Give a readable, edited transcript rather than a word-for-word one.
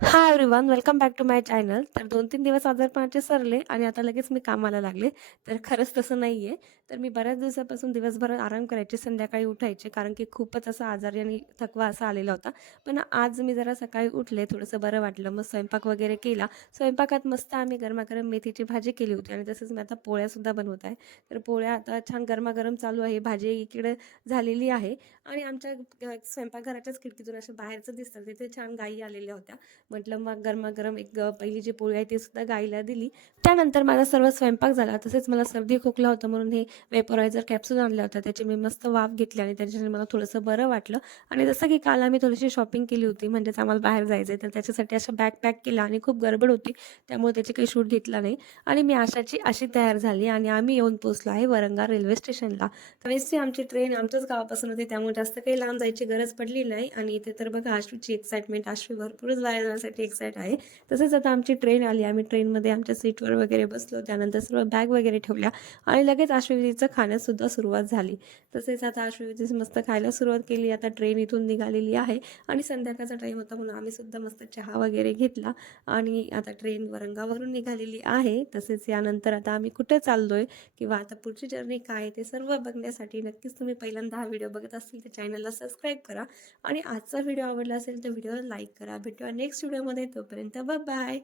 High everyone, welcome back to my channel. तर 2-3 दिवस आजारपणाचे सरले आणि आता लगेच मी कामाला लागले. तर खरंच तसं नाही आहे. तर मी बऱ्याच दिवसापासून दिवसभर आराम करायचे, संध्याकाळी उठायचे कारण की खूपच असा आजारी आणि थकवा असा आलेला होता. पण आज मी जरा सकाळी उठले, थोडंसं बरं वाटलं. मग स्वयंपाक वगैरे केला. स्वयंपाकात मस्त आम्ही गरमागरम मेथीची भाजी केली होती आणि तसंच मी आता पोळ्यासुद्धा बनवत आहे. तर पोळ्या आता छान गरमागरम चालू आहे. भाजी इकडे झालेली आहे आणि आमच्या स्वयंपाकघराच्याच खिडकीतून अशा बाहेरचं दिसतं, तिथे छान गायी आलेल्या होत्या. म्हटलं मग गरमागरम एक पहिली जी पोळी आहे ती सुद्धा गाईला दिली. त्यानंतर माझा सर्व स्वयंपाक झाला. तसेच मला सर्दी खोकला होता म्हणून हे वेपोरायझर कॅप्सूल आणला होता. त्याची मी मस्त वाफ घेतली आणि त्याच्याने मला थोडंसं बरं वाटलं. आणि जसं की काल आम्ही थोडीशी शॉपिंग केली होती, म्हणजेच आम्हाला बाहेर जायचं आहे, तर त्याच्यासाठी अशा बॅग पॅक केल्या आणि खूप गडबड होती. त्यामुळे त्याची काही शूट घेतला नाही आणि मी अशाची अशी तयार झाली आणि आम्ही येऊन पोहोचलो आहे वरंगा रेल्वे स्टेशनला. तर निश्चित आमची ट्रेन आमच्याच गावापासून होती, त्यामुळे जास्त काही लांब जायची गरज पडली नाही. आणि इथे तर बघा आश्वीची एक्साइटमेंट, आश्वी भरपूरच बाहेर जाण्यासाठी एक्साइट आहे. तसेच आता आमची ट्रेन आली. आम्ही ट्रेनमध्ये आमच्या सीटवर वगैरे बसलो. त्यानंतर सर्व बॅग वगैरे ठेवल्या आणि लगेच आश्वीचं खाण्यासुद्धा सुरुवात झाली. तसेच आता आश्वीची मस्त खायला सुरुवात केली. आता ट्रेन इथून निघालेली आहे आणि संध्याकाळचा टाईम होता म्हणून आम्ही सुद्धा मस्त चहा वगैरे घेतला आणि आता ट्रेन वरंगावरून निघालेली आहे. तसेच यानंतर आता आम्ही कुठे चाललोय किंवा आता पुढची जर्नी काय आहे ते सर्व बघण्यासाठी नक्कीच तुम्ही पहिल्यांदा हा व्हिडिओ बघत असतील तर चॅनलला सबस्क्राईब करा आणि आजचा व्हिडिओ आवडला असेल तर व्हिडिओला लाईक करा. भेटूया नेक्स्ट व्हिडिओमध्ये. तोपर्यंत बाय.